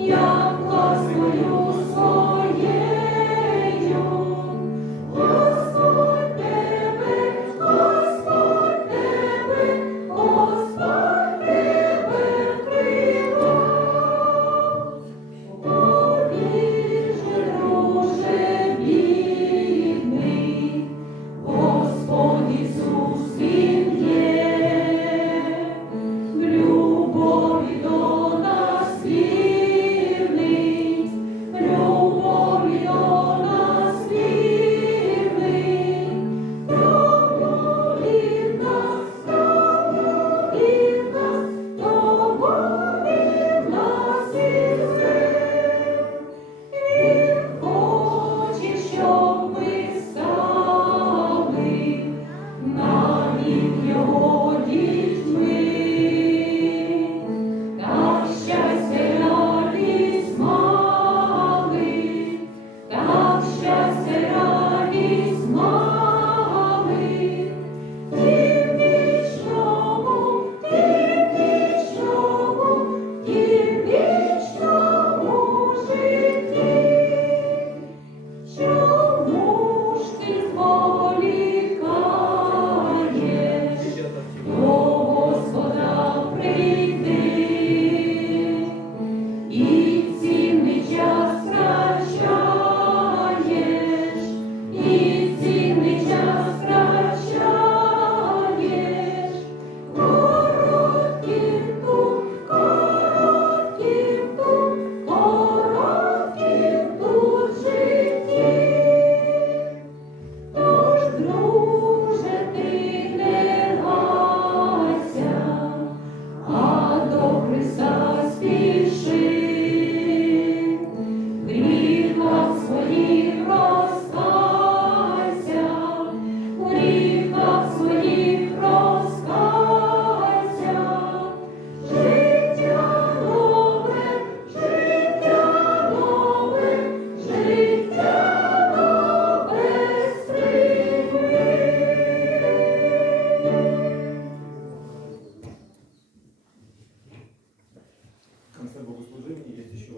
Yeah. До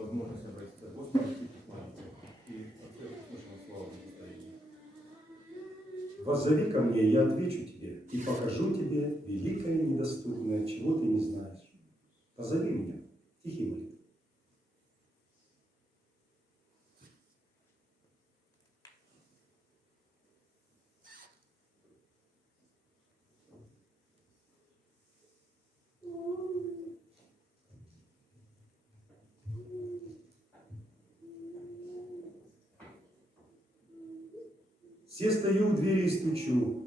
возможность обратиться к Господу и помолиться. И вообще услышал слова благословения. Воззови ко мне, я отвечу тебе, и покажу тебе Все стою у двери и стучу.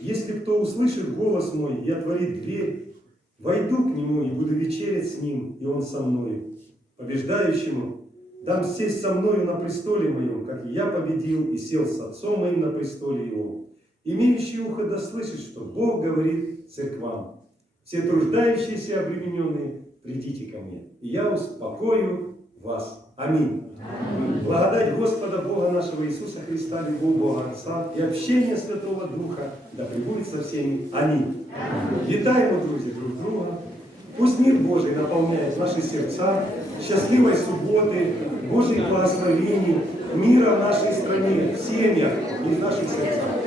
Если кто услышит голос мой и отворит дверь, войду к нему и буду вечерять с ним, и он со мною. Побеждающему дам сесть со мною на престоле моем, как и я победил и сел с отцом моим на престоле его. Имеющий ухо да слышит, что Бог говорит церквам. Все труждающиеся и обремененные, придите ко мне, и я успокою вас. Аминь. Благодать Господа Бога нашего Иисуса Христа, любовь Бога Отца и общение Святого Духа да пребудет со всеми. Аминь. Вітаємо, друзі, друг друга. Пусть мир Божий наполняет наши сердца, счастливой субботы, Божьих благословений, мира в нашей стране, в семьях и в наших сердцах.